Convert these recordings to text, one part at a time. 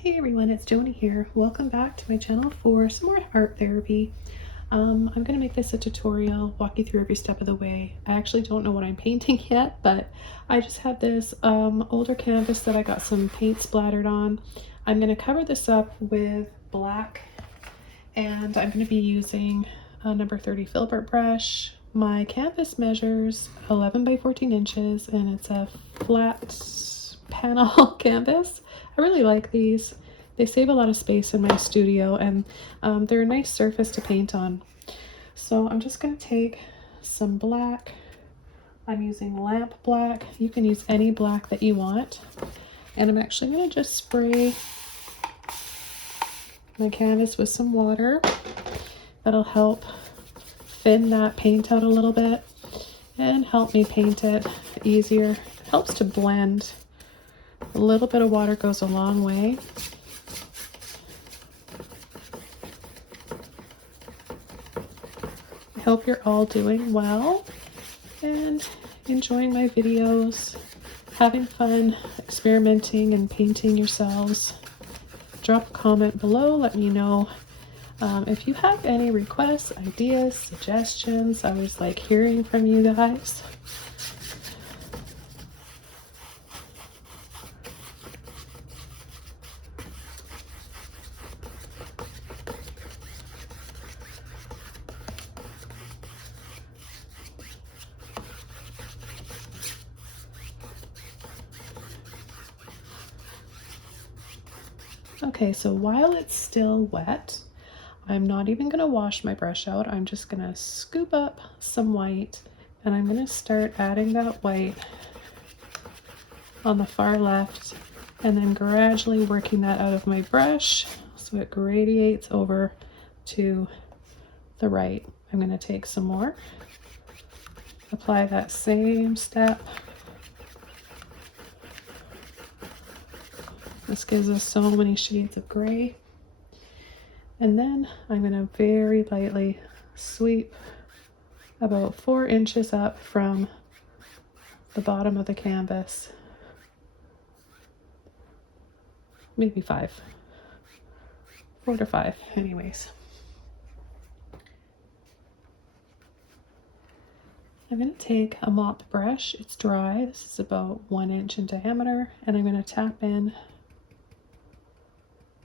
Hey everyone, it's Joni here. Welcome back to my channel for some more art therapy. I'm going to make this a tutorial, walk you through every step of the way. I actually don't know what I'm painting yet, but I just have this older canvas that I got some paint splattered on. I'm going to cover this up with black, and I'm going to be using a number 30 filbert brush. My canvas measures 11 by 14 inches and it's a flat panel canvas. I really like these. They save a lot of space in my studio, and they're a nice surface to paint on. So I'm just going to take some black. I'm using lamp black. You can use any black that you want. And I'm actually going to just spray my canvas with some water. That'll help thin that paint out a little bit and help me paint it easier. It helps to blend. A little bit of water goes a long way. I hope you're all doing well and enjoying my videos, having fun experimenting and painting yourselves. Drop a comment below, let me know if you have any requests, ideas, suggestions. I always like hearing from you guys. Okay, so while it's still wet, I'm not even going to wash my brush out. I'm just going to scoop up some white, and I'm going to start adding that white on the far left and then gradually working that out of my brush so it gradiates over to the right. I'm going to take some more, apply that same step. This gives us so many shades of gray. And then I'm going to very lightly sweep about 4 inches up from the bottom of the canvas. Maybe 5. 4 to 5 anyways. I'm going to take a mop brush. It's dry. This is about 1 inch in diameter, and I'm going to tap in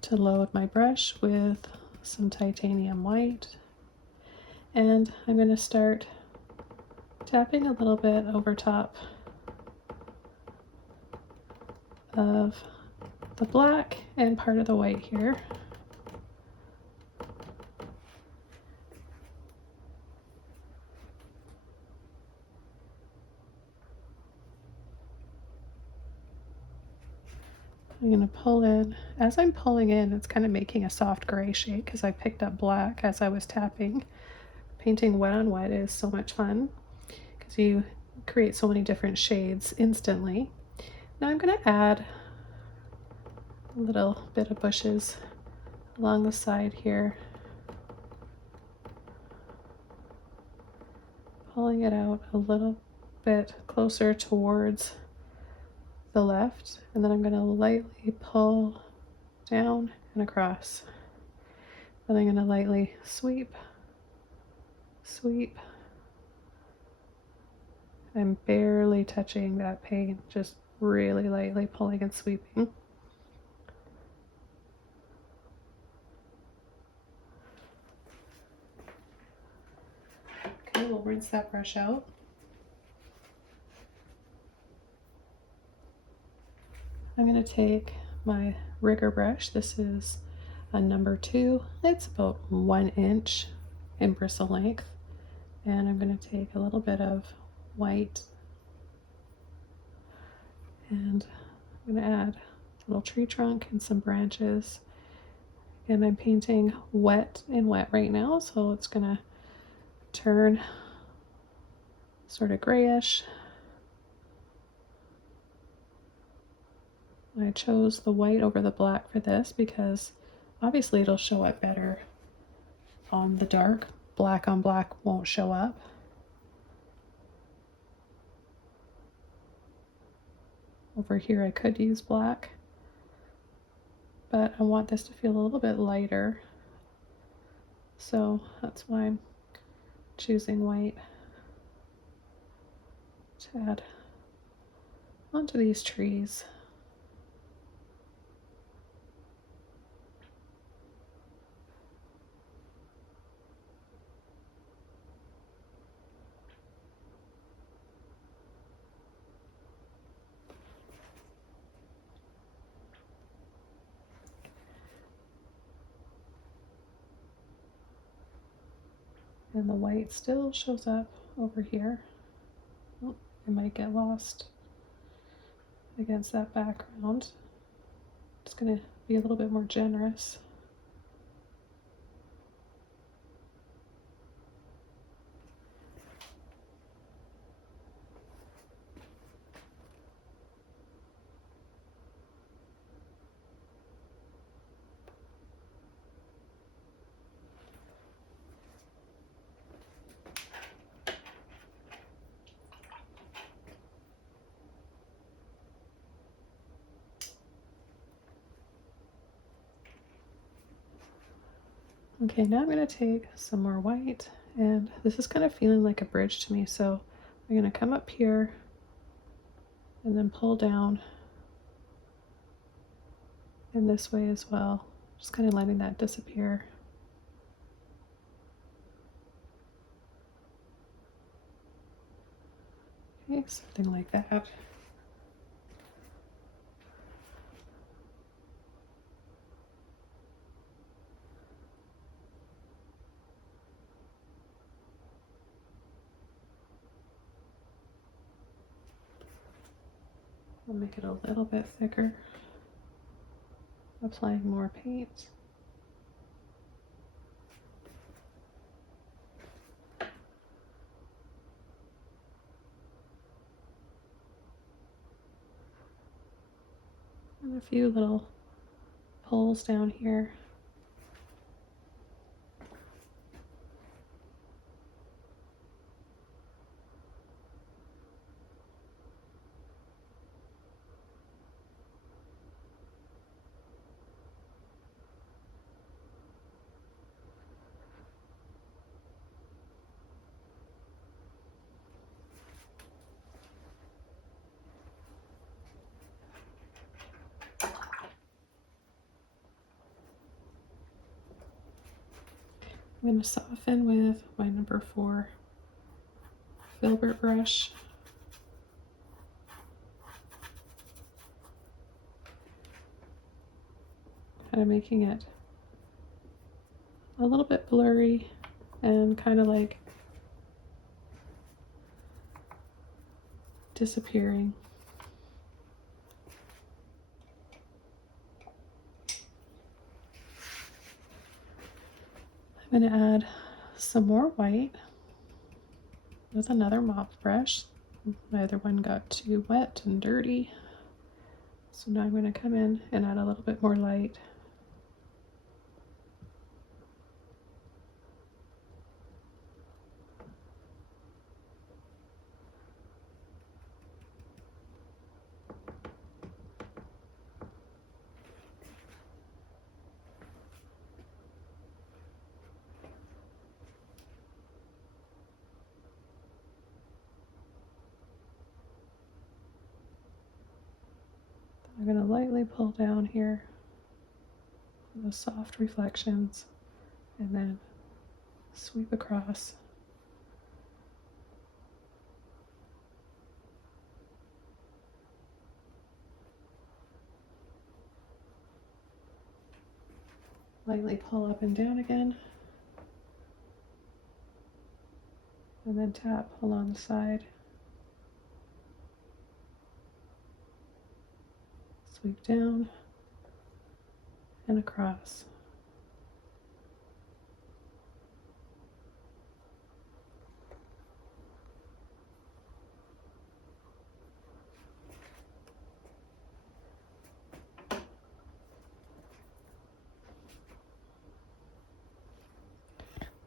to load my brush with some titanium white, and I'm going to start tapping a little bit over top of the black and part of the white here. I'm going to pull in. As I'm pulling in, it's kind of making a soft gray shade because I picked up black as I was tapping. Painting wet on wet is so much fun because you create so many different shades instantly. Now I'm going to add a little bit of bushes along the side here, pulling it out a little bit closer towards the left, and then I'm going to lightly pull down and across. Then I'm going to lightly sweep, sweep. I'm barely touching that paint, just really lightly pulling and sweeping. Okay, we'll rinse that brush out. I'm going to take my rigger brush. This is a number 2. It's about 1 inch in bristle length. And I'm going to take a little bit of white, and I'm going to add a little tree trunk and some branches. And I'm painting wet in wet right now, so it's going to turn sort of grayish. I chose the white over the black for this because obviously it'll show up better on the dark. Black on black won't show up. Over here I could use black, but I want this to feel a little bit lighter. So that's why I'm choosing white to add onto these trees. And the white still shows up over here. Oh, it might get lost against that background. Just gonna be a little bit more generous. Okay, now I'm going to take some more white, and this is kind of feeling like a bridge to me, so I'm going to come up here and then pull down in this way as well, just kind of letting that disappear. Okay, something like that. I'll make it a little bit thicker, applying more paint. And a few little pulls down here. I'm going to soften with my number 4 filbert brush. Kind of making it a little bit blurry and kind of like disappearing. I'm going to add some more white with another mop brush. My other one got too wet and dirty. So now I'm going to come in and add a little bit more light. I'm going to lightly pull down here for the soft reflections and then sweep across. Lightly pull up and down again, and then tap along the side. Sweep down and across.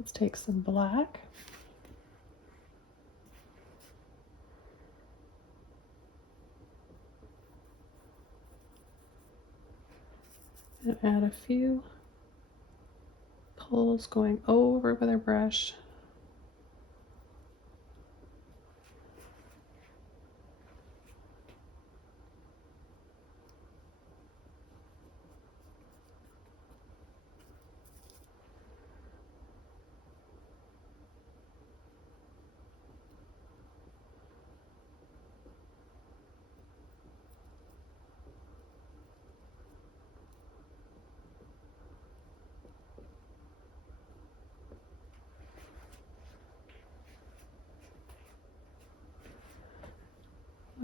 Let's take some black. And add a few pulls going over with our brush.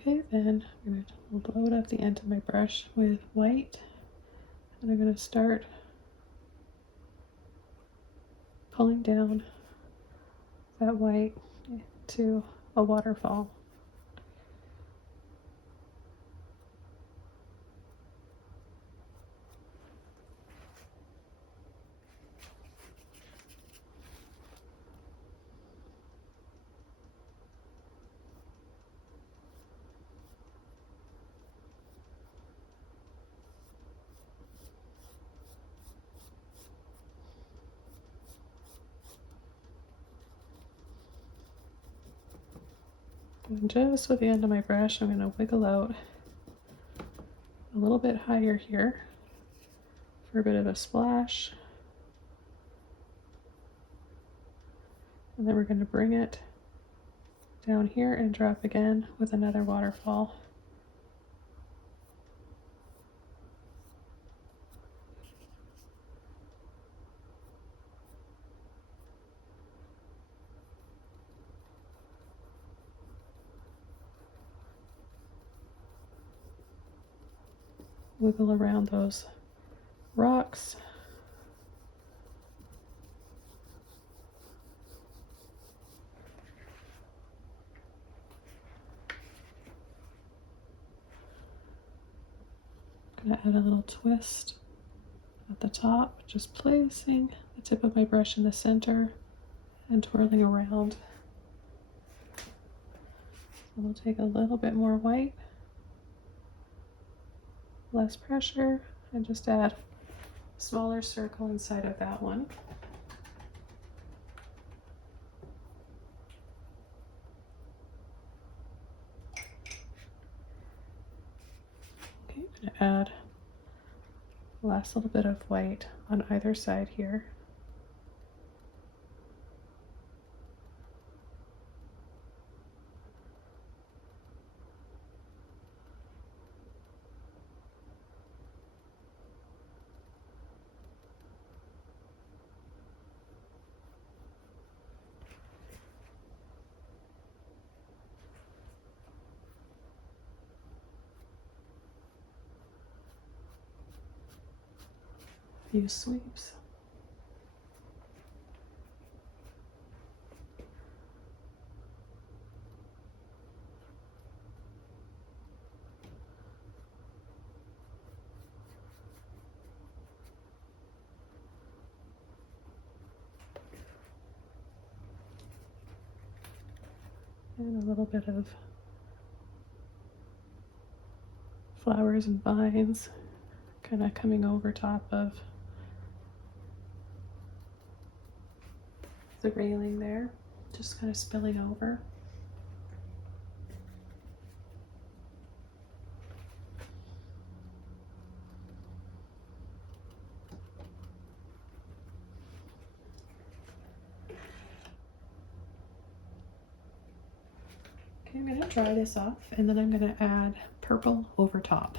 Okay, then I'm going to load up the end of my brush with white, and I'm going to start pulling down that white to a waterfall. And just with the end of my brush, I'm going to wiggle out a little bit higher here for a bit of a splash. And then we're going to bring it down here and drop again with another waterfall. Wiggle around those rocks. Gonna add a little twist at the top, just placing the tip of my brush in the center and twirling around. So we'll take a little bit more white, less pressure, and just add a smaller circle inside of that one. Okay, I'm gonna add the last little bit of white on either side here. Few sweeps. And a little bit of flowers and vines kind of coming over top of the railing there, just kind of spilling over. Okay, I'm going to dry this off, and then I'm going to add purple over top.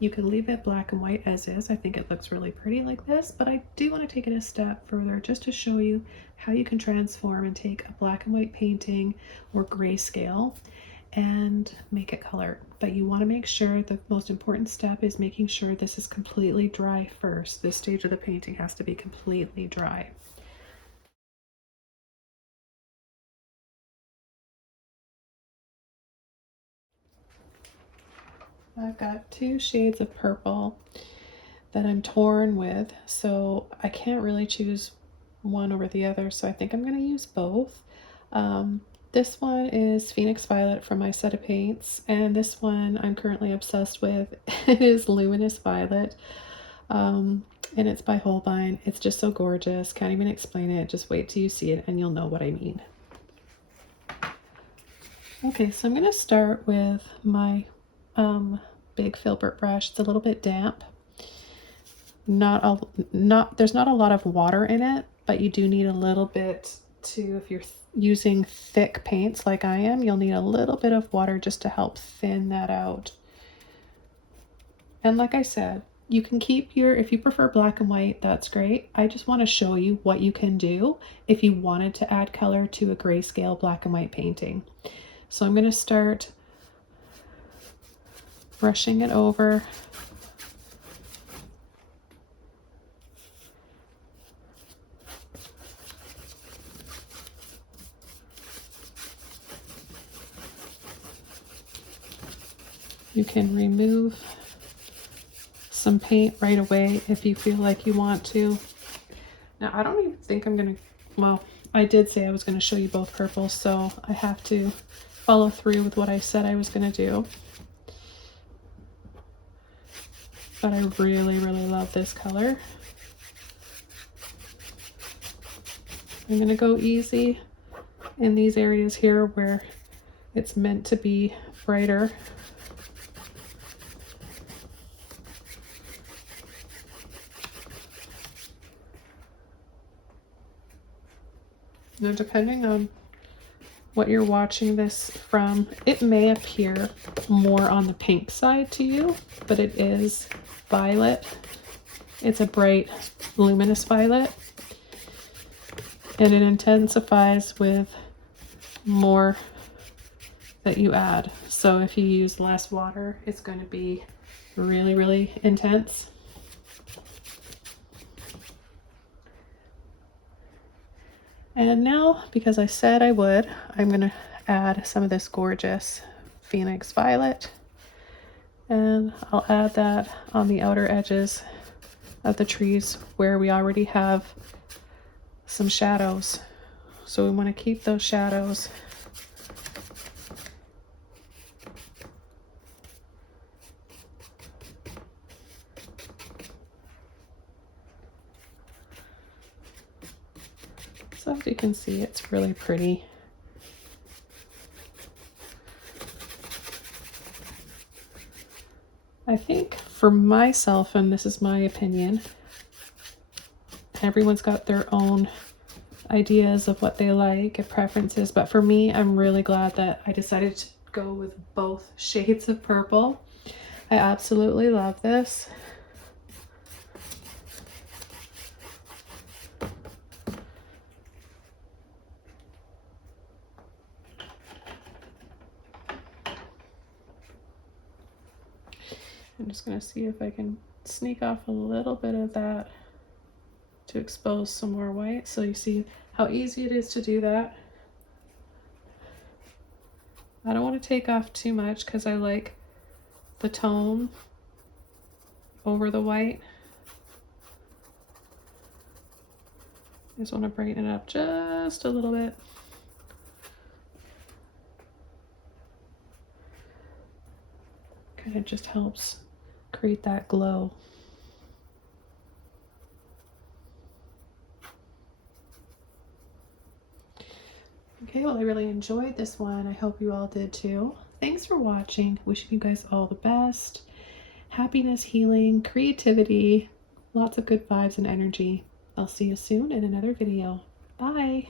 You can leave it black and white as is. I think it looks really pretty like this, but I do want to take it a step further just to show you how you can transform and take a black and white painting or grayscale and make it color. But you want to make sure the most important step is making sure this is completely dry first. This stage of the painting has to be completely dry. I've got two shades of purple that I'm torn with, so I can't really choose one over the other, so I think I'm going to use both. This one is Phoenix Violet from my set of paints, and this one I'm currently obsessed with. It is Luminous Violet And it's by Holbein. It's just so gorgeous. Can't even explain it. Just wait till you see it and you'll know what I mean. Okay, so I'm going to start with my big filbert brush. It's a little bit damp. There's not a lot of water in it, but you do need a little bit to, if you're using thick paints like I am, you'll need a little bit of water just to help thin that out. And like I said, you can keep if you prefer black and white, that's great. I just want to show you what you can do if you wanted to add color to a grayscale black and white painting. So I'm going to start brushing it over. You can remove some paint right away if you feel like you want to. Now, I don't even think I'm going to, well, I did say I was going to show you both purples, so I have to follow through with what I said I was going to do. But I really, really love this color. I'm going to go easy in these areas here where it's meant to be brighter. Now, depending on what you're watching this from, it may appear more on the pink side to you, but it is violet. It's a bright luminous violet, and it intensifies with more that you add. So if you use less water, it's going to be really, really intense. And now, because I said I would, I'm going to add some of this gorgeous Phoenix Violet. And I'll add that on the outer edges of the trees where we already have some shadows. So we want to keep those shadows. So as you can see, it's really pretty. I think for myself, and this is my opinion, everyone's got their own ideas of what they like and preferences, but for me, I'm really glad that I decided to go with both shades of purple. I absolutely love this. I'm just going to see if I can sneak off a little bit of that to expose some more white. So you see how easy it is to do that. I don't want to take off too much because I like the tone over the white. I just want to brighten it up just a little bit. Kind of just helps create that glow. Okay, well, I really enjoyed this one. I hope you all did too. Thanks for watching. Wishing you guys all the best. Happiness, healing, creativity, lots of good vibes and energy. I'll see you soon in another video. Bye.